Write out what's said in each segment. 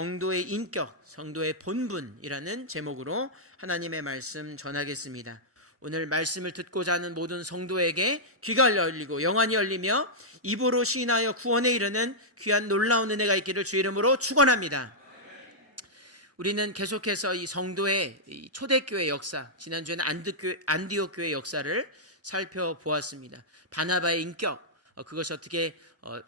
성도의 인격, 성도의 본분이라는 제목으로 하나님의 말씀 전하겠습니다. 오늘 말씀을 듣고자 하는 모든 성도에게 귀가 열리고 영안이 열리며 입으로 시인하여 구원에 이르는 귀한 놀라운 은혜가 있기를 주의 이름으로 축원합니다. 우리는 계속해서 이 성도의 초대교회 역사, 지난주에는 안디옥 교회 역사를 살펴보았습니다. 바나바의 인격, 그것이 어떻게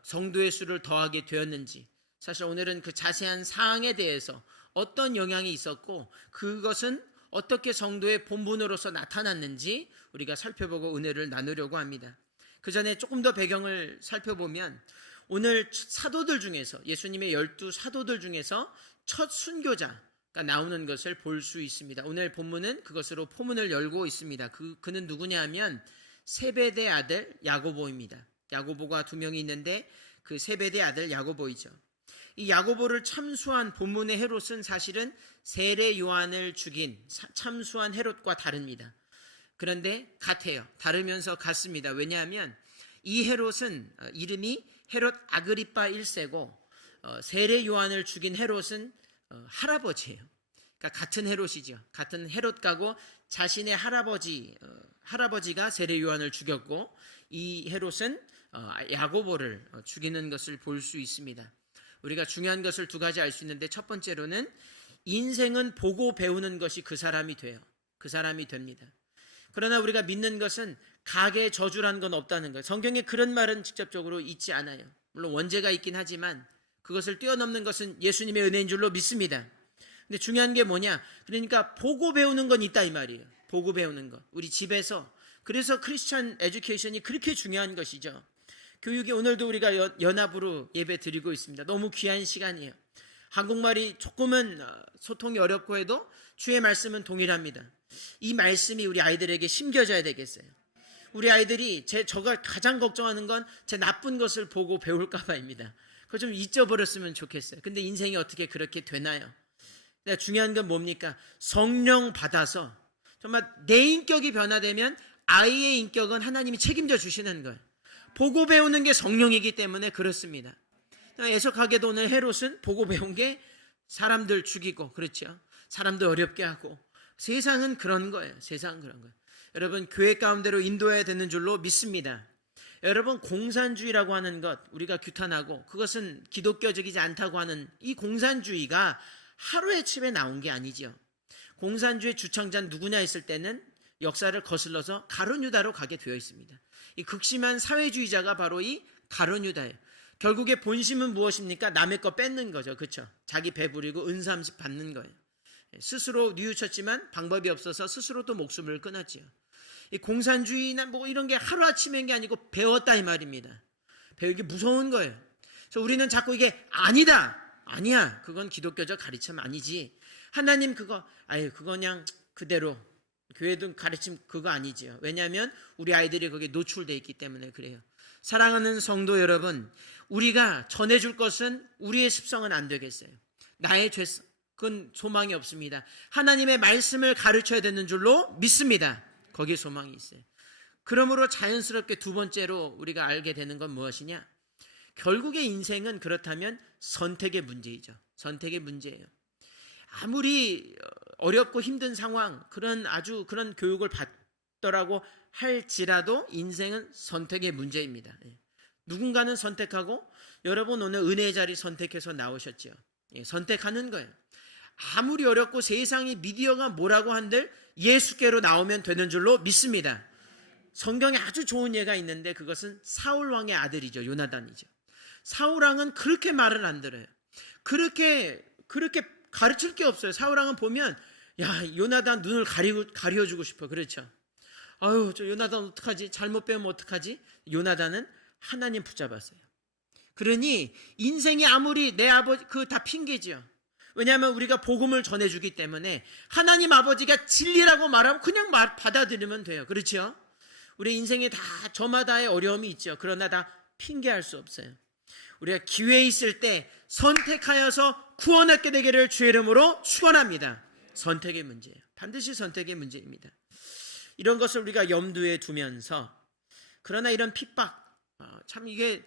성도의 수를 더하게 되었는지, 사실 오늘은 그 자세한 사항에 대해서 어떤 영향이 있었고 그것은 어떻게 성도의 본분으로서 나타났는지 우리가 살펴보고 은혜를 나누려고 합니다. 그 전에 조금 더 배경을 살펴보면 오늘 사도들 중에서, 예수님의 12 사도들 중에서 첫 순교자가 나오는 것을 볼 수 있습니다. 오늘 본문은 그것으로 포문을 열고 있습니다. 그는 누구냐 하면 세베대 아들 야고보입니다. 야고보가 두 명이 있는데 그 세베대 아들 야고보이죠. 이 야고보를 참수한 본문의 헤롯은 사실은 세례 요한을 죽인 참수한 헤롯과 다릅니다. 그런데 같아요. 다르면서 같습니다. 왜냐하면 이 헤롯은 이름이 헤롯 아그리파 1세고 세례 요한을 죽인 헤롯은 할아버지예요. 그러니까 같은 헤롯이죠. 같은 헤롯가고 자신의 할아버지가 세례 요한을 죽였고 이 헤롯은 야고보를 죽이는 것을 볼 수 있습니다. 우리가 중요한 것을 두 가지 알 수 있는데, 첫 번째로는 인생은 보고 배우는 것이 그 사람이 돼요. 그 사람이 됩니다. 그러나 우리가 믿는 것은 가계 저주란 건 없다는 거예요. 성경에 그런 말은 직접적으로 있지 않아요. 물론 원죄가 있긴 하지만 그것을 뛰어넘는 것은 예수님의 은혜인 줄로 믿습니다. 근데 중요한 게 뭐냐? 그러니까 보고 배우는 건 있다 이 말이에요. 보고 배우는 것. 우리 집에서. 그래서 크리스천 에듀케이션이 그렇게 중요한 것이죠. 교육이 오늘도 우리가 연합으로 예배 드리고 있습니다. 너무 귀한 시간이에요. 한국말이 조금은 소통이 어렵고 해도 주의 말씀은 동일합니다. 이 말씀이 우리 아이들에게 심겨져야 되겠어요. 우리 아이들이 저가 가장 걱정하는 건 제 나쁜 것을 보고 배울까 봐입니다. 그거 좀 잊어버렸으면 좋겠어요. 근데 인생이 어떻게 그렇게 되나요? 중요한 건 뭡니까? 성령 받아서 정말 내 인격이 변화되면 아이의 인격은 하나님이 책임져 주시는 거예요. 보고 배우는 게 성령이기 때문에 그렇습니다. 애석하게도 오늘 헤롯은 보고 배운 게 사람들 죽이고, 그렇죠? 사람들 어렵게 하고. 세상은 그런 거예요. 세상은 그런 거예요. 여러분, 교회 가운데로 인도해야 되는 줄로 믿습니다. 여러분, 공산주의라고 하는 것, 우리가 규탄하고 그것은 기독교적이지 않다고 하는 이 공산주의가 하루아침에 나온 게 아니죠. 공산주의 주창자는 누구냐 했을 때는 역사를 거슬러서 가룟 유다로 가게 되어 있습니다. 이 극심한 사회주의자가 바로 이 가룟 유다예요. 결국에 본심은 무엇입니까? 남의 거 뺏는 거죠. 그렇죠? 자기 배부리고 은삼십 받는 거예요. 스스로 뉘우쳤지만 방법이 없어서 스스로 또 목숨을 끊었지요. 이 공산주의나 뭐 이런 게 하루아침인 게 아니고 배웠다 이 말입니다. 배우기 무서운 거예요. 그래서 우리는 자꾸 이게 아니야. 그건 기독교적 가르침 아니지. 하나님 그거 그냥 그대로. 교회도 가르침 그거 아니지요. 왜냐하면 우리 아이들이 거기에 노출되어 있기 때문에 그래요. 사랑하는 성도 여러분, 우리가 전해줄 것은 우리의 습성은 안 되겠어요. 나의 죄성, 그건 소망이 없습니다. 하나님의 말씀을 가르쳐야 되는 줄로 믿습니다. 거기에 소망이 있어요. 그러므로 자연스럽게 두 번째로 우리가 알게 되는 건 무엇이냐? 결국에 인생은 그렇다면 선택의 문제이죠. 선택의 문제예요. 아무리 어렵고 힘든 상황, 그런 교육을 받더라고 할지라도 인생은 선택의 문제입니다. 누군가는 선택하고, 여러분 오늘 은혜의 자리 선택해서 나오셨죠. 선택하는 거예요. 아무리 어렵고 세상이 미디어가 뭐라고 한들 예수께로 나오면 되는 줄로 믿습니다. 성경에 아주 좋은 예가 있는데 그것은 사울왕의 아들이죠. 요나단이죠. 사울왕은 그렇게 말을 안 들어요. 그렇게 가르칠 게 없어요. 사울왕은 보면 요나단 눈을 가려주고 싶어. 그렇죠? 저 요나단 어떡하지? 잘못 배우면 어떡하지? 요나단은 하나님 붙잡았어요. 그러니 인생이 아무리 내 아버지 그거 다 핑계죠. 왜냐하면 우리가 복음을 전해주기 때문에 하나님 아버지가 진리라고 말하면 그냥 받아들이면 돼요. 그렇죠? 우리 인생에 다 저마다의 어려움이 있죠. 그러나 다 핑계할 수 없어요. 우리가 기회 있을 때 선택하여서 구원하게 되기를 주의 이름으로 축원합니다. 선택의 문제예요. 반드시 선택의 문제입니다. 이런 것을 우리가 염두에 두면서, 그러나 이런 핍박, 참 이게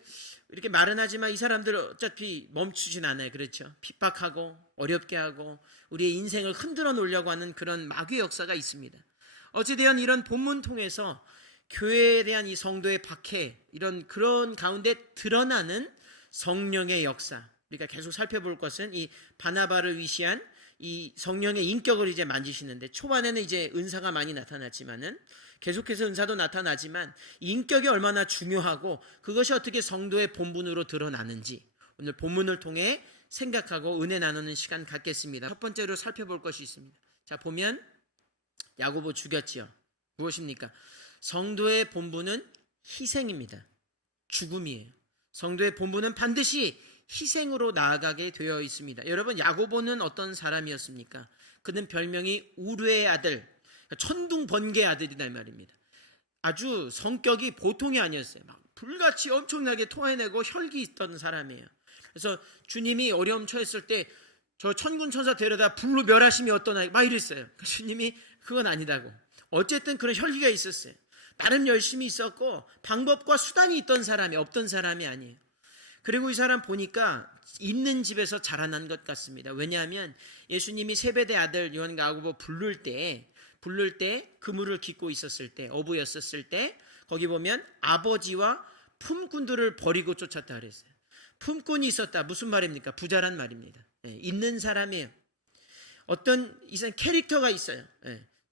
이렇게 말은 하지만 이 사람들 어차피 멈추진 않아요. 그렇죠? 핍박하고 어렵게 하고 우리의 인생을 흔들어 놓으려고 하는 그런 마귀의 역사가 있습니다. 어찌되었든 이런 본문 통해서 교회에 대한 이 성도의 박해, 그런 가운데 드러나는 성령의 역사, 우리가 계속 살펴볼 것은 이 바나바를 위시한 이 성령의 인격을 이제 만지시는데, 초반에는 이제 은사가 많이 나타났지만은 계속해서 은사도 나타나지만 인격이 얼마나 중요하고 그것이 어떻게 성도의 본분으로 드러나는지 오늘 본문을 통해 생각하고 은혜 나누는 시간 갖겠습니다. 첫 번째로 살펴볼 것이 있습니다. 자, 보면 야고보 죽였지요. 무엇입니까? 성도의 본분은 희생입니다. 죽음이에요. 성도의 본분은 반드시 희생으로 나아가게 되어 있습니다. 여러분, 야고보는 어떤 사람이었습니까? 그는 별명이 우르의 아들, 천둥 번개의 아들이다 이 말입니다. 아주 성격이 보통이 아니었어요. 막 불같이 엄청나게 토해내고 혈기 있던 사람이에요. 그래서 주님이 어려움 처했을 때 저 천군 천사 데려다 불로 멸하심이 어떠나 막 이랬어요. 주님이 그건 아니다고. 어쨌든 그런 혈기가 있었어요. 나름 열심히 있었고 방법과 수단이 있던 사람이 없던 사람이 아니에요. 그리고 이 사람 보니까 있는 집에서 자라난 것 같습니다. 왜냐하면 예수님이 세베대 아들 요한과 야고보 부를 때 그물을 깃고 있었을 때, 어부였었을 때 거기 보면 아버지와 품꾼들을 버리고 쫓았다 그랬어요. 품꾼이 있었다. 무슨 말입니까? 부자란 말입니다. 있는 사람이에요. 어떤 이상 캐릭터가 있어요.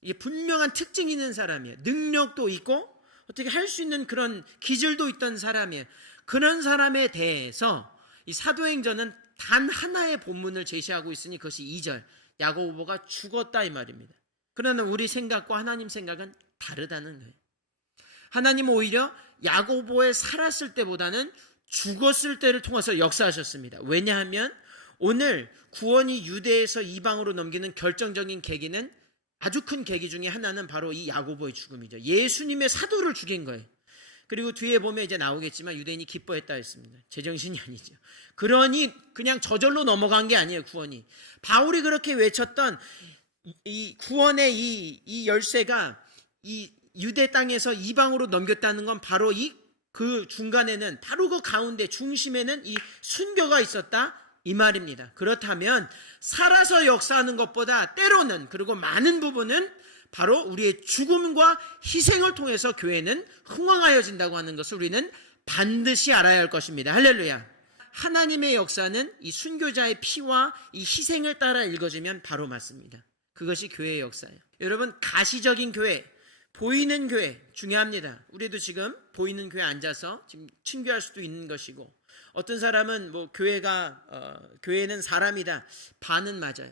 이게 분명한 특징이 있는 사람이에요. 능력도 있고 어떻게 할 수 있는 그런 기질도 있던 사람이에요. 그런 사람에 대해서 이 사도행전은 단 하나의 본문을 제시하고 있으니 그것이 2절 야고보가 죽었다 이 말입니다. 그러나 우리 생각과 하나님 생각은 다르다는 거예요. 하나님은 오히려 야고보의 살았을 때보다는 죽었을 때를 통해서 역사하셨습니다. 왜냐하면 오늘 구원이 유대에서 이방으로 넘기는 결정적인 계기는, 아주 큰 계기 중에 하나는 바로 이 야고보의 죽음이죠. 예수님의 사도를 죽인 거예요. 그리고 뒤에 보면 이제 나오겠지만 유대인이 기뻐했다 했습니다. 제정신이 아니죠. 그러니 그냥 저절로 넘어간 게 아니에요. 구원이. 바울이 그렇게 외쳤던 이 구원의 이 열쇠가 이 유대 땅에서 이방으로 넘겼다는 건 바로 그 중간에는, 바로 그 가운데 중심에는 이 순교가 있었다 이 말입니다. 그렇다면 살아서 역사하는 것보다 때로는, 그리고 많은 부분은 바로 우리의 죽음과 희생을 통해서 교회는 흥왕하여진다고 하는 것을 우리는 반드시 알아야 할 것입니다. 할렐루야. 하나님의 역사는 이 순교자의 피와 이 희생을 따라 읽어지면 바로 맞습니다. 그것이 교회의 역사예요. 여러분, 가시적인 교회, 보이는 교회 중요합니다. 우리도 지금 보이는 교회에 앉아서 지금 친교할 수도 있는 것이고, 어떤 사람은 교회는 사람이다. 반은 맞아요.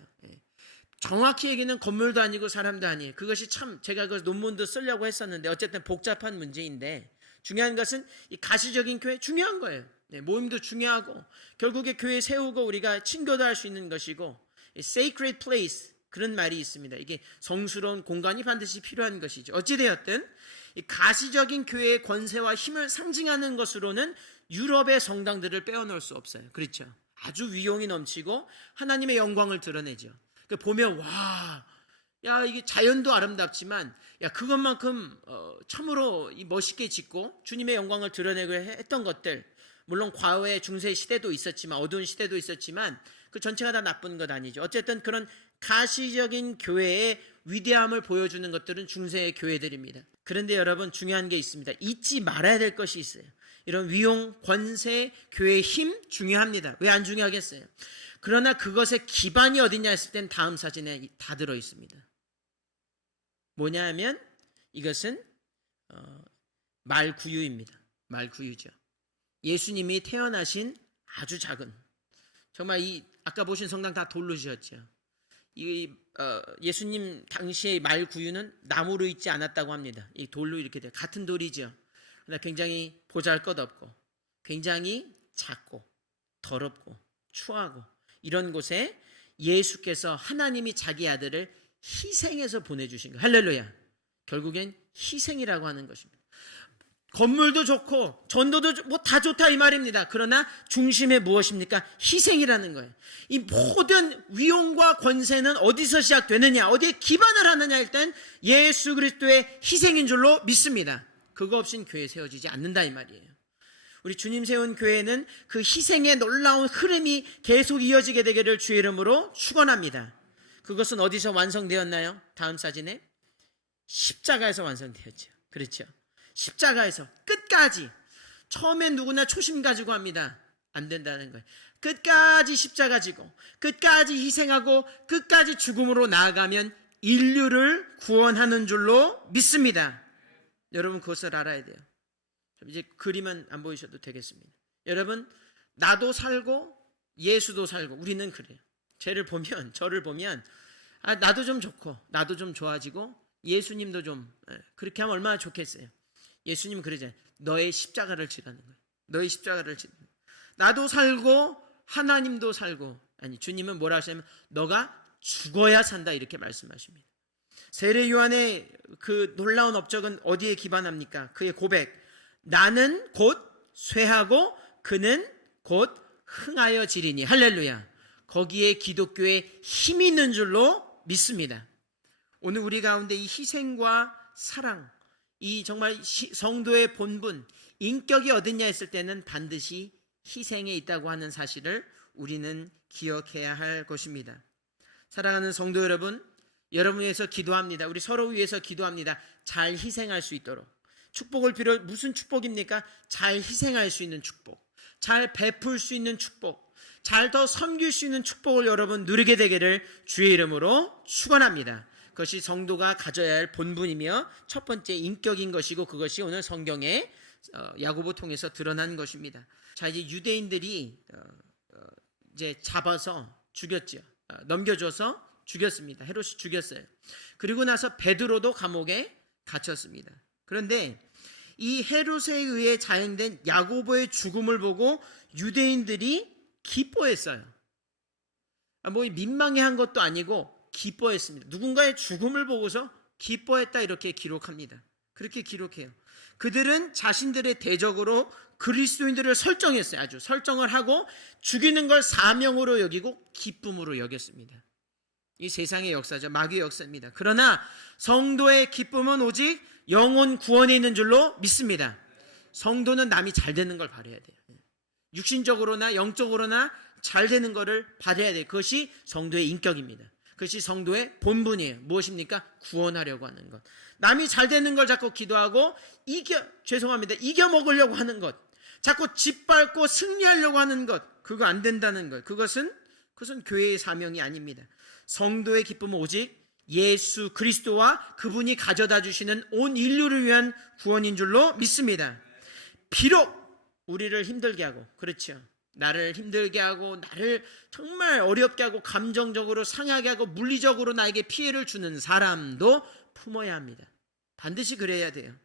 정확히 얘기는 건물도 아니고 사람도 아니에요. 그것이 참, 제가 그 논문도 쓰려고 했었는데 어쨌든 복잡한 문제인데, 중요한 것은 이 가시적인 교회 중요한 거예요. 모임도 중요하고 결국에 교회 세우고 우리가 친교도 할 수 있는 것이고, sacred place, 그런 말이 있습니다. 이게 성스러운 공간이 반드시 필요한 것이죠. 어찌되었든 이 가시적인 교회의 권세와 힘을 상징하는 것으로는 유럽의 성당들을 빼어놓을 수 없어요. 그렇죠? 아주 위용이 넘치고 하나님의 영광을 드러내죠. 보면 이게 자연도 아름답지만 그것만큼 참으로 멋있게 짓고 주님의 영광을 드러내고 했던 것들, 물론 과거의 중세 시대도 있었지만, 어두운 시대도 있었지만 그 전체가 다 나쁜 것 아니죠. 어쨌든 그런 가시적인 교회의 위대함을 보여주는 것들은 중세의 교회들입니다. 그런데 여러분, 중요한 게 있습니다. 잊지 말아야 될 것이 있어요. 이런 위용, 권세, 교회의 힘 중요합니다. 왜 안 중요하겠어요? 그러나 그것의 기반이 어디냐 했을 땐 다음 사진에 다 들어 있습니다. 뭐냐 하면 이것은 말구유입니다. 말구유죠. 예수님이 태어나신 아주 작은, 정말 아까 보신 성당 다 돌로 지었죠. 예수님 당시의 말구유는 나무로 있지 않았다고 합니다. 이 돌로 이렇게 돼요. 같은 돌이죠. 그러나 굉장히 보잘것없고 굉장히 작고 더럽고 추하고 이런 곳에 예수께서, 하나님이 자기 아들을 희생해서 보내주신 거예요. 할렐루야. 결국엔 희생이라고 하는 것입니다. 건물도 좋고 전도도 다 좋다 이 말입니다. 그러나 중심에 무엇입니까? 희생이라는 거예요. 이 모든 위용과 권세는 어디서 시작되느냐, 어디에 기반을 하느냐 할 땐 예수 그리스도의 희생인 줄로 믿습니다. 그거 없인 교회 세워지지 않는다 이 말이에요. 우리 주님 세운 교회는 그 희생의 놀라운 흐름이 계속 이어지게 되기를 주의 이름으로 축원합니다. 그것은 어디서 완성되었나요? 다음 사진에 십자가에서 완성되었죠. 그렇죠. 십자가에서 끝까지. 처음엔 누구나 초심 가지고 합니다. 안 된다는 거예요. 끝까지 십자가 지고 끝까지 희생하고 끝까지 죽음으로 나아가면 인류를 구원하는 줄로 믿습니다. 여러분 그것을 알아야 돼요. 이제 그림은 안 보이셔도 되겠습니다. 여러분 나도 살고 예수도 살고 우리는 그래요. 저를 보면 나도 좀 좋고 나도 좀 좋아지고 예수님도 좀 그렇게 하면 얼마나 좋겠어요. 예수님은 그러잖아요. 너의 십자가를 지라는 거예요. 너의 십자가를 지라는 거예요. 나도 살고 하나님도 살고, 아니 주님은 뭐라 하시냐면 너가 죽어야 산다 이렇게 말씀하십니다. 세례 요한의 그 놀라운 업적은 어디에 기반합니까? 그의 고백, 나는 곧 쇠하고 그는 곧 흥하여 지리니. 할렐루야. 거기에 기독교에 힘이 있는 줄로 믿습니다. 오늘 우리 가운데 이 희생과 사랑, 이 정말 성도의 본분, 인격이 어딨냐 했을 때는 반드시 희생에 있다고 하는 사실을 우리는 기억해야 할 것입니다. 사랑하는 성도 여러분, 여러분 위해서 기도합니다. 우리 서로 위해서 기도합니다. 잘 희생할 수 있도록. 축복을 무슨 축복입니까? 잘 희생할 수 있는 축복, 잘 베풀 수 있는 축복, 잘 더 섬길 수 있는 축복을 여러분 누리게 되기를 주의 이름으로 축원합니다. 그것이 성도가 가져야 할 본분이며 첫 번째 인격인 것이고, 그것이 오늘 성경의 야고보 통해서 드러난 것입니다. 자, 이제 유대인들이 이제 잡아서 죽였죠. 넘겨줘서 죽였습니다. 헤롯이 죽였어요. 그리고 나서 베드로도 감옥에 갇혔습니다. 그런데 이 헤롯에 의해 자행된 야고보의 죽음을 보고 유대인들이 기뻐했어요. 뭐 민망해한 것도 아니고 기뻐했습니다. 누군가의 죽음을 보고서 기뻐했다 이렇게 기록합니다. 그렇게 기록해요. 그들은 자신들의 대적으로 그리스도인들을 설정했어요. 아주 설정을 하고 죽이는 걸 사명으로 여기고 기쁨으로 여겼습니다. 이 세상의 역사죠. 마귀의 역사입니다. 그러나 성도의 기쁨은 오직 영혼 구원에 있는 줄로 믿습니다. 성도는 남이 잘 되는 걸 바라야 돼요. 육신적으로나 영적으로나 잘 되는 것을 바라야 돼요. 그것이 성도의 인격입니다. 그것이 성도의 본분이에요. 무엇입니까? 구원하려고 하는 것. 남이 잘 되는 걸 자꾸 기도하고 이겨 먹으려고 하는 것, 자꾸 짓밟고 승리하려고 하는 것, 그거 안 된다는 것. 그것은 교회의 사명이 아닙니다. 성도의 기쁨은 오직 예수 그리스도와 그분이 가져다 주시는 온 인류를 위한 구원인 줄로 믿습니다. 비록 우리를 힘들게 하고, 그렇죠, 나를 힘들게 하고 나를 정말 어렵게 하고 감정적으로 상하게 하고 물리적으로 나에게 피해를 주는 사람도 품어야 합니다. 반드시 그래야 돼요.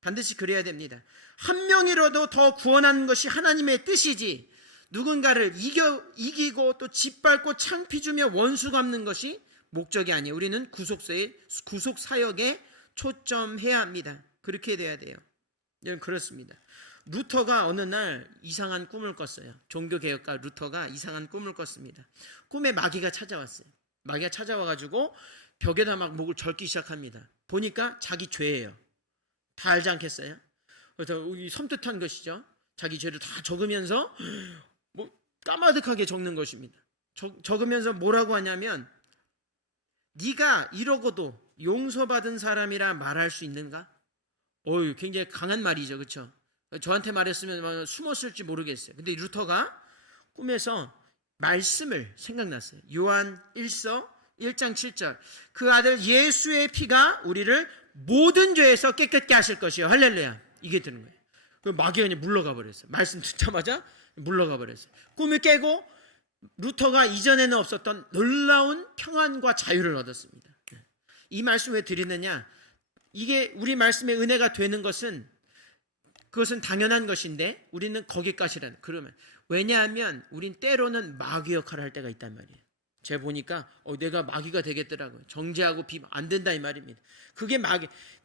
반드시 그래야 됩니다. 한 명이라도 더 구원하는 것이 하나님의 뜻이지, 누군가를 이기고 또 짓밟고 창피 주며 원수 갚는 것이 목적이 아니에요. 우리는 구속 사역에 초점해야 합니다. 그렇게 돼야 돼요. 여러분, 그렇습니다. 루터가 어느 날 이상한 꿈을 꿨어요. 종교개혁가 루터가 이상한 꿈을 꿨습니다. 꿈에 마귀가 찾아왔어요. 마귀가 찾아와가지고 벽에다 막 목을 절기 시작합니다. 보니까 자기 죄예요. 다 알지 않겠어요? 그래서 섬뜩한 것이죠. 자기 죄를 다 적으면서 뭐 까마득하게 적는 것입니다. 적으면서 뭐라고 하냐면, 네가 이러고도 용서받은 사람이라 말할 수 있는가? 굉장히 강한 말이죠. 그렇죠? 저한테 말했으면 숨었을지 모르겠어요. 근데 루터가 꿈에서 말씀을 생각났어요. 요한 1서 1장 7절, 그 아들 예수의 피가 우리를 모든 죄에서 깨끗게 하실 것이요. 할렐루야. 이게 드는 거예요. 그 마귀가 그냥 물러가 버렸어요. 말씀 듣자마자 물러가 버렸어요. 꿈을 깨고 루터가 이전에는 없었던 놀라운 평안과 자유를 얻었습니다. 이 말씀 왜 드리느냐? 이게 우리 말씀의 은혜가 되는 것은, 그것은 당연한 것인데 우리는 거기까지라는. 그러면 왜냐하면 우린 때로는 마귀 역할을 할 때가 있단 말이에요. 제가 보니까 내가 마귀가 되겠더라고요. 정죄하고 비방 안 된다 이 말입니다. 그게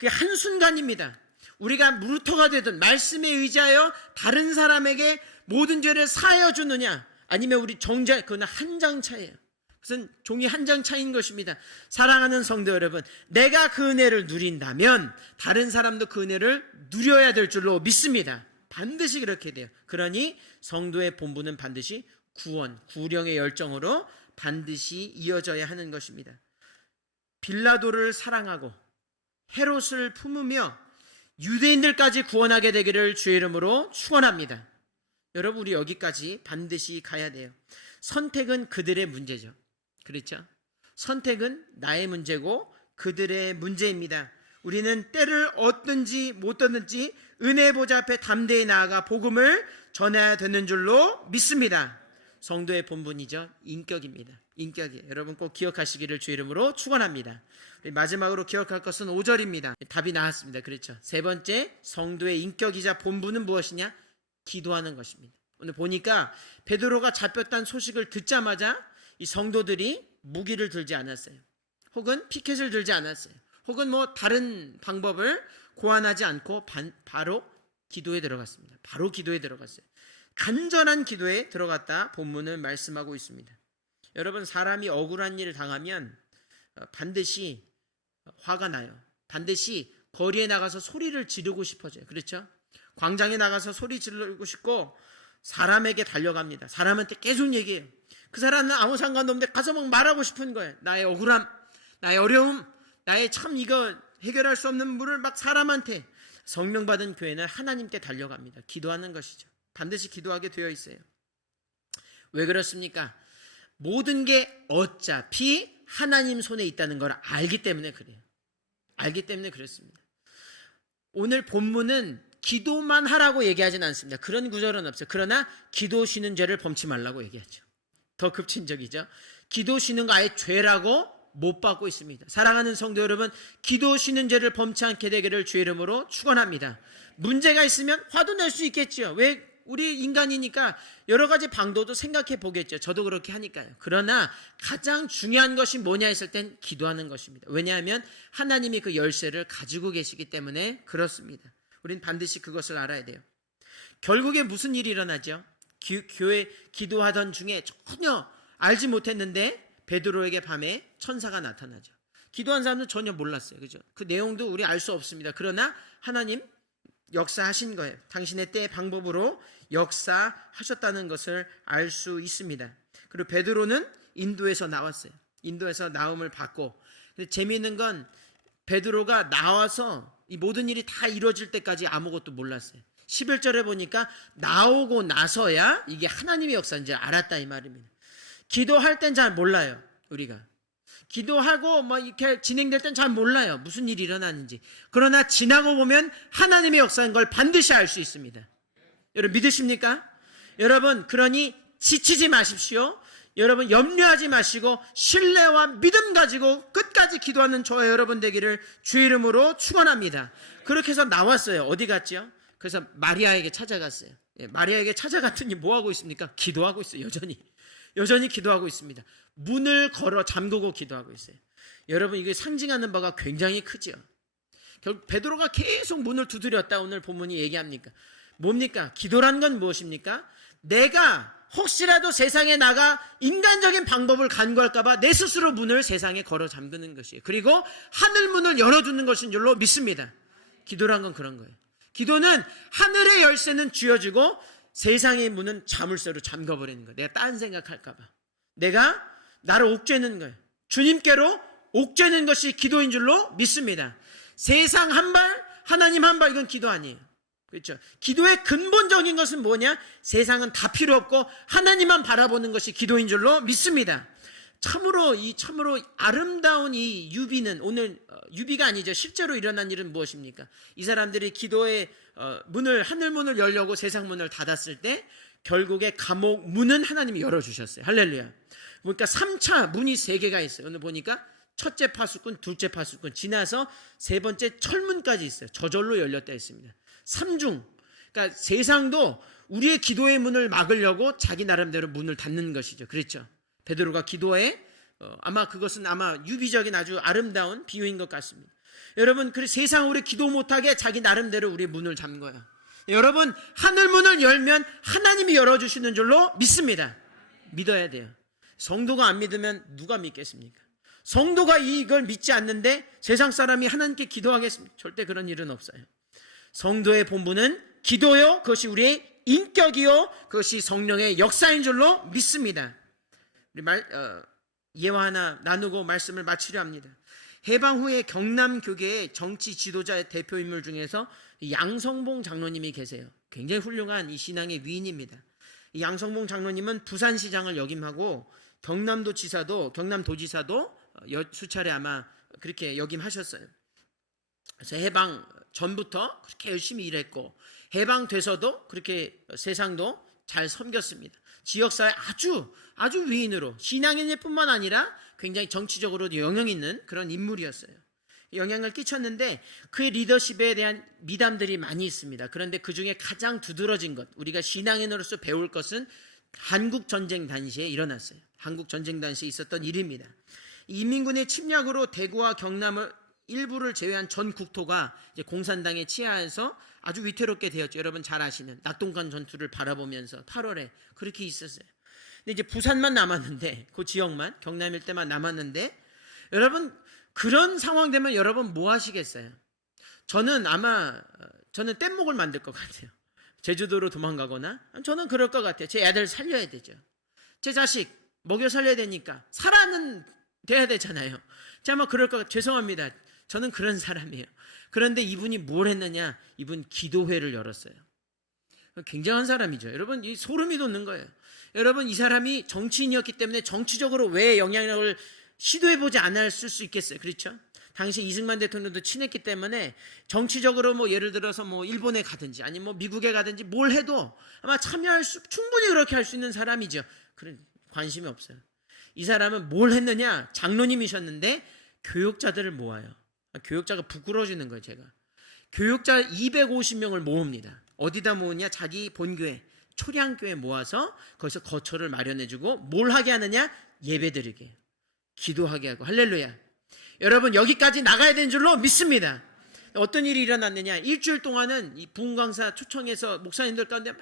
한순간입니다. 우리가 루터가 되든 말씀에 의지하여 다른 사람에게 모든 죄를 사하여 주느냐, 아니면 우리 그건 한 장 차이에요. 그것은 종이 한 장 차이인 것입니다. 사랑하는 성도 여러분, 내가 그 은혜를 누린다면 다른 사람도 그 은혜를 누려야 될 줄로 믿습니다. 반드시 그렇게 돼요. 그러니 성도의 본분은 반드시 구원, 구령의 열정으로 반드시 이어져야 하는 것입니다. 빌라도를 사랑하고 헤롯을 품으며 유대인들까지 구원하게 되기를 주의 이름으로 축원합니다. 여러분, 우리 여기까지 반드시 가야 돼요. 선택은 그들의 문제죠. 그렇죠? 선택은 나의 문제고 그들의 문제입니다. 우리는 때를 얻든지 못 얻든지 은혜의 보좌 앞에 담대히 나아가 복음을 전해야 되는 줄로 믿습니다. 성도의 본분이죠. 인격입니다. 인격이에요. 여러분 꼭 기억하시기를 주의 이름으로 축원합니다. 마지막으로 기억할 것은 5절입니다. 답이 나왔습니다. 그렇죠. 세 번째, 성도의 인격이자 본분은 무엇이냐? 기도하는 것입니다. 오늘 보니까 베드로가 잡혔다는 소식을 듣자마자 이 성도들이 무기를 들지 않았어요. 혹은 피켓을 들지 않았어요. 혹은 뭐 다른 방법을 고안하지 않고 바로 기도에 들어갔습니다. 바로 기도에 들어갔어요. 간절한 기도에 들어갔다 본문은 말씀하고 있습니다. 여러분, 사람이 억울한 일을 당하면 반드시 화가 나요. 반드시 거리에 나가서 소리를 지르고 싶어져요. 그렇죠? 광장에 나가서 소리 지르고 싶고 사람에게 달려갑니다. 사람한테 계속 얘기해요. 그 사람은 아무 상관도 없는데 가서 막 말하고 싶은 거예요. 나의 억울함, 나의 어려움, 나의 참 이거 해결할 수 없는 물을 막 사람한테. 성령 받은 교회는 하나님께 달려갑니다. 기도하는 것이죠. 반드시 기도하게 되어 있어요. 왜 그렇습니까? 모든 게 어차피 하나님 손에 있다는 걸 알기 때문에 그래요. 알기 때문에 그렇습니다. 오늘 본문은 기도만 하라고 얘기하진 않습니다. 그런 구절은 없어요. 그러나 기도 쉬는 죄를 범치 말라고 얘기하죠. 더 급진적이죠. 기도 쉬는 거 아예 죄라고 못 받고 있습니다. 사랑하는 성도 여러분, 기도 쉬는 죄를 범치 않게 되기를 주의 이름으로 축원합니다. 문제가 있으면 화도 낼 수 있겠죠. 왜? 우리 인간이니까 여러 가지 방도도 생각해 보겠죠. 저도 그렇게 하니까요. 그러나 가장 중요한 것이 뭐냐 했을 땐 기도하는 것입니다. 왜냐하면 하나님이 그 열쇠를 가지고 계시기 때문에 그렇습니다. 우린 반드시 그것을 알아야 돼요. 결국에 무슨 일이 일어나죠? 교회 기도하던 중에 전혀 알지 못했는데 베드로에게 밤에 천사가 나타나죠. 기도한 사람은 전혀 몰랐어요. 그죠? 그 내용도 우리 알 수 없습니다. 그러나 하나님 역사하신 거예요. 당신의 때의 방법으로 역사하셨다는 것을 알 수 있습니다. 그리고 베드로는 인도에서 나왔어요. 인도에서 나음을 받고. 근데 재미있는 건 베드로가 나와서 이 모든 일이 다 이루어질 때까지 아무것도 몰랐어요. 11절에 보니까 나오고 나서야 이게 하나님의 역사인지 알았다 이 말입니다. 기도할 땐 잘 몰라요. 우리가 기도하고 뭐 이렇게 진행될 땐 잘 몰라요. 무슨 일이 일어나는지. 그러나 지나고 보면 하나님의 역사인 걸 반드시 알 수 있습니다. 여러분 믿으십니까? 여러분, 그러니 지치지 마십시오. 여러분 염려하지 마시고 신뢰와 믿음 가지고 끝까지 기도하는 저와 여러분 되기를 주의 이름으로 축원합니다. 그렇게 해서 나왔어요. 어디 갔죠? 그래서 마리아에게 찾아갔어요. 마리아에게 찾아갔더니 뭐하고 있습니까? 기도하고 있어요. 여전히 기도하고 있습니다. 문을 걸어 잠그고 기도하고 있어요. 여러분, 이게 상징하는 바가 굉장히 크죠. 결국 베드로가 계속 문을 두드렸다 오늘 본문이 얘기합니까? 뭡니까? 기도란 건 무엇입니까? 내가 혹시라도 세상에 나가 인간적인 방법을 간구할까 봐 내 스스로 문을 세상에 걸어 잠그는 것이에요. 그리고 하늘 문을 열어주는 것인 줄로 믿습니다. 기도란 건 그런 거예요. 기도는 하늘의 열쇠는 쥐어주고 세상의 문은 자물쇠로 잠가버리는 거예요. 내가 딴 생각할까 봐. 내가 나를 옥죄는 거예요. 주님께로 옥죄는 것이 기도인 줄로 믿습니다. 세상 한 발, 하나님 한 발, 이건 기도 아니에요. 그렇죠? 기도의 근본적인 것은 뭐냐? 세상은 다 필요 없고 하나님만 바라보는 것이 기도인 줄로 믿습니다. 참으로 아름다운 이 유비는 오늘 유비가 아니죠. 실제로 일어난 일은 무엇입니까? 이 사람들이 기도의 하늘 문을 열려고 세상 문을 닫았을 때 결국에 감옥 문은 하나님이 열어주셨어요. 할렐루야. 그러니까 3차 문이 3개가 있어요. 오늘 보니까 첫째 파수꾼, 둘째 파수꾼 지나서 세 번째 철문까지 있어요. 저절로 열렸다 했습니다. 3중. 그러니까 세상도 우리의 기도의 문을 막으려고 자기 나름대로 문을 닫는 것이죠. 그렇죠? 베드로가 기도에 아마 그것은 유비적인 아주 아름다운 비유인 것 같습니다. 여러분, 그 세상 우리 기도 못하게 자기 나름대로 우리 문을 잠궈요. 여러분, 하늘 문을 열면 하나님이 열어주시는 줄로 믿습니다. 믿어야 돼요. 성도가 안 믿으면 누가 믿겠습니까? 성도가 이걸 믿지 않는데 세상 사람이 하나님께 기도하겠습니까? 절대 그런 일은 없어요. 성도의 본분은 기도요, 그것이 우리의 인격이요, 그것이 성령의 역사인 줄로 믿습니다. 우리 예화 하나 나누고 말씀을 마치려 합니다. 해방 후에 경남 교계의 정치 지도자의 대표 인물 중에서 양성봉 장로님이 계세요. 굉장히 훌륭한 이 신앙의 위인입니다. 이 양성봉 장로님은 부산시장을 역임하고 경남도지사도 수차례 아마 그렇게 역임하셨어요. 그래서 해방 전부터 그렇게 열심히 일했고 해방돼서도 그렇게 세상도 잘 섬겼습니다. 지역사회 아주 위인으로 신앙인일 뿐만 아니라 굉장히 정치적으로도 영향 있는 그런 인물이었어요. 영향을 끼쳤는데 그의 리더십에 대한 미담들이 많이 있습니다. 그런데 그 중에 가장 두드러진 것, 우리가 신앙인으로서 배울 것은 한국전쟁 당시에 일어났어요. 한국전쟁 당시에 있었던 일입니다. 인민군의 침략으로 대구와 경남을 일부를 제외한 전 국토가 이제 공산당에 치하해서 아주 위태롭게 되었죠. 여러분 잘 아시는 낙동강 전투를 바라보면서 8월에 그렇게 있었어요. 근데 이제 부산만 남았는데, 그 지역만, 경남 일대만 남았는데, 여러분 그런 상황 되면 여러분 뭐 하시겠어요? 저는 뗏목을 만들 것 같아요. 제주도로 도망가거나. 저는 그럴 것 같아요. 제 애들 살려야 되죠. 제 자식 먹여 살려야 되니까 살아는 돼야 되잖아요. 제가 뭐 그럴 것 같아요. 죄송합니다. 저는 그런 사람이에요. 그런데 이분이 뭘 했느냐? 이분 기도회를 열었어요. 굉장한 사람이죠. 여러분 이 소름이 돋는 거예요. 여러분 이 사람이 정치인이었기 때문에 정치적으로 왜 영향력을 시도해보지 않았을 수 있겠어요. 그렇죠? 당시 이승만 대통령도 친했기 때문에 정치적으로 뭐 예를 들어서 뭐 일본에 가든지 아니면 뭐 미국에 가든지 뭘 해도 아마 충분히 그렇게 할 수 있는 사람이죠. 그런 관심이 없어요. 이 사람은 뭘 했느냐? 장로님이셨는데 교육자들을 모아요. 교육자가 부끄러워지는 거예요. 제가 교육자 250명을 모읍니다. 어디다 모으냐? 자기 본교회 초량교회 모아서 거기서 거처를 마련해주고 뭘 하게 하느냐? 예배드리게, 기도하게 하고. 할렐루야. 여러분 여기까지 나가야 되는 줄로 믿습니다. 어떤 일이 일어났느냐? 일주일 동안은 이 부흥강사 초청해서 목사님들 가운데 막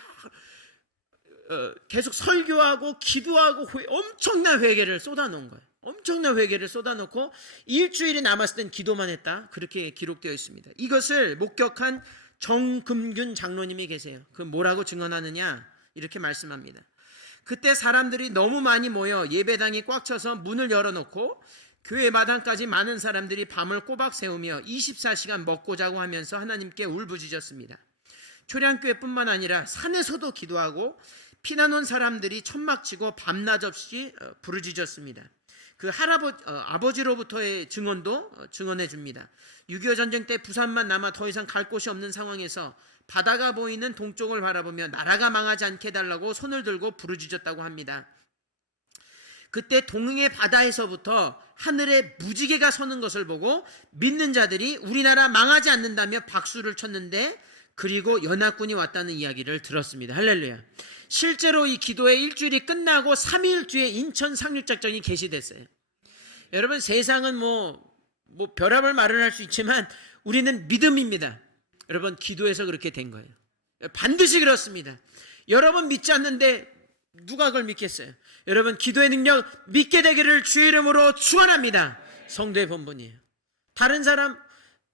계속 설교하고 기도하고 엄청난 회개를 쏟아놓은 거예요. 엄청난 회개를 쏟아놓고 일주일이 남았을 땐 기도만 했다. 그렇게 기록되어 있습니다. 이것을 목격한 정금균 장로님이 계세요. 그 뭐라고 증언하느냐? 이렇게 말씀합니다. 그때 사람들이 너무 많이 모여 예배당이 꽉 차서 문을 열어놓고 교회 마당까지 많은 사람들이 밤을 꼬박 새우며 24시간 먹고 자고 하면서 하나님께 울부짖었습니다. 초량교회뿐만 아니라 산에서도 기도하고 피난 온 사람들이 천막치고 밤낮 없이 부르짖었습니다. 그 아버지로부터의 증언도 증언해 줍니다. 6.25 전쟁 때 부산만 남아 더 이상 갈 곳이 없는 상황에서 바다가 보이는 동쪽을 바라보며 나라가 망하지 않게 해달라고 손을 들고 부르짖었다고 합니다. 그때 동해의 바다에서부터 하늘에 무지개가 서는 것을 보고 믿는 자들이 우리나라 망하지 않는다며 박수를 쳤는데, 그리고 연합군이 왔다는 이야기를 들었습니다. 할렐루야. 실제로 이 기도의 일주일이 끝나고 3일 뒤에 인천 상륙작전이 개시됐어요. 여러분 세상은 뭐 별함을 마련할 수 있지만 우리는 믿음입니다. 여러분 기도해서 그렇게 된 거예요. 반드시 그렇습니다. 여러분 믿지 않는데 누가 그걸 믿겠어요? 여러분 기도의 능력 믿게 되기를 주의 이름으로 축원합니다. 성도의 본분이에요. 다른 사람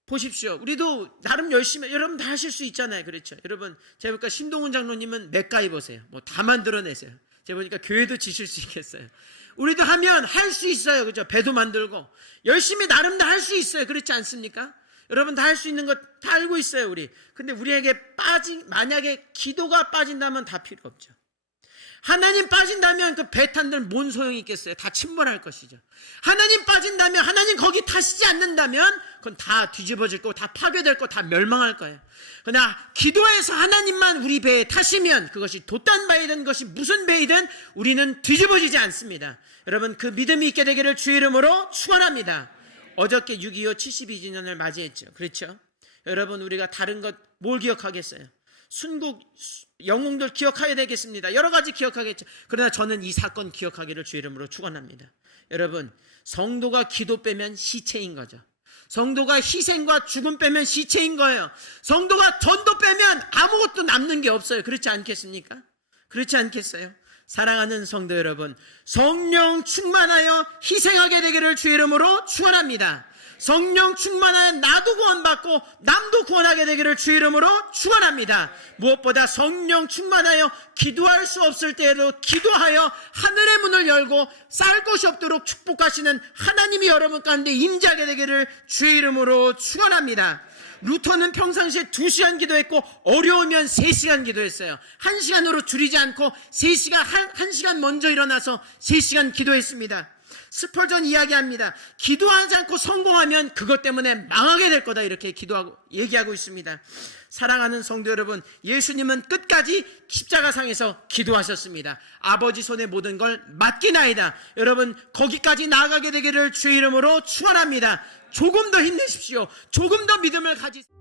보십시오. 우리도 나름 열심히, 여러분 다 하실 수 있잖아요. 그렇죠? 여러분 제가 보니까 신동훈 장로님은 맥가이버세요. 뭐 다 만들어내세요. 제가 보니까 교회도 지실 수 있겠어요. 우리도 하면 할 수 있어요. 그죠? 배도 만들고 열심히 나름 다 할 수 있어요. 그렇지 않습니까? 여러분 다 할 수 있는 것 다 알고 있어요. 우리. 근데 우리에게 만약에 기도가 빠진다면 다 필요 없죠. 하나님 빠진다면 그 배탄들 뭔 소용이 있겠어요? 다 침몰할 것이죠. 하나님 빠진다면, 하나님 거기 타시지 않는다면 그건 다 뒤집어질 거고 다 파괴될 거고 다 멸망할 거예요. 그러나 기도해서 하나님만 우리 배에 타시면 그것이 돛단 바이든 것이 무슨 배이든 우리는 뒤집어지지 않습니다. 여러분 그 믿음이 있게 되기를 주의 이름으로 축원합니다. 어저께 6.25 72주년을 맞이했죠. 그렇죠? 여러분 우리가 다른 것 뭘 기억하겠어요? 순국 영웅들 기억해야 되겠습니다. 여러 가지 기억하겠죠. 그러나 저는 이 사건 기억하기를 주의 이름으로 축원합니다. 여러분 성도가 기도 빼면 시체인 거죠. 성도가 희생과 죽음 빼면 시체인 거예요. 성도가 전도 빼면 아무것도 남는 게 없어요. 그렇지 않겠습니까? 그렇지 않겠어요? 사랑하는 성도 여러분, 성령 충만하여 희생하게 되기를 주의 이름으로 축원합니다. 성령 충만하여 나도 구원받고 남도 구원하게 되기를 주 이름으로 축원합니다. 무엇보다 성령 충만하여 기도할 수 없을 때에도 기도하여 하늘의 문을 열고 쌀 것이 없도록 축복하시는 하나님이 여러분 가운데 임재하게 되기를 주 이름으로 축원합니다. 루터는 평상시에 2시간 기도했고 어려우면 3시간 기도했어요. 1시간으로 줄이지 않고 1시간 먼저 일어나서 3시간 기도했습니다. 스펄전 이야기합니다. 기도하지 않고 성공하면 그것 때문에 망하게 될 거다, 이렇게 얘기하고 있습니다. 사랑하는 성도 여러분, 예수님은 끝까지 십자가상에서 기도하셨습니다. 아버지 손에 모든 걸 맡기나이다. 여러분, 거기까지 나아가게 되기를 주 이름으로 축원합니다. 조금 더 힘내십시오. 조금 더 믿음을 가지세요.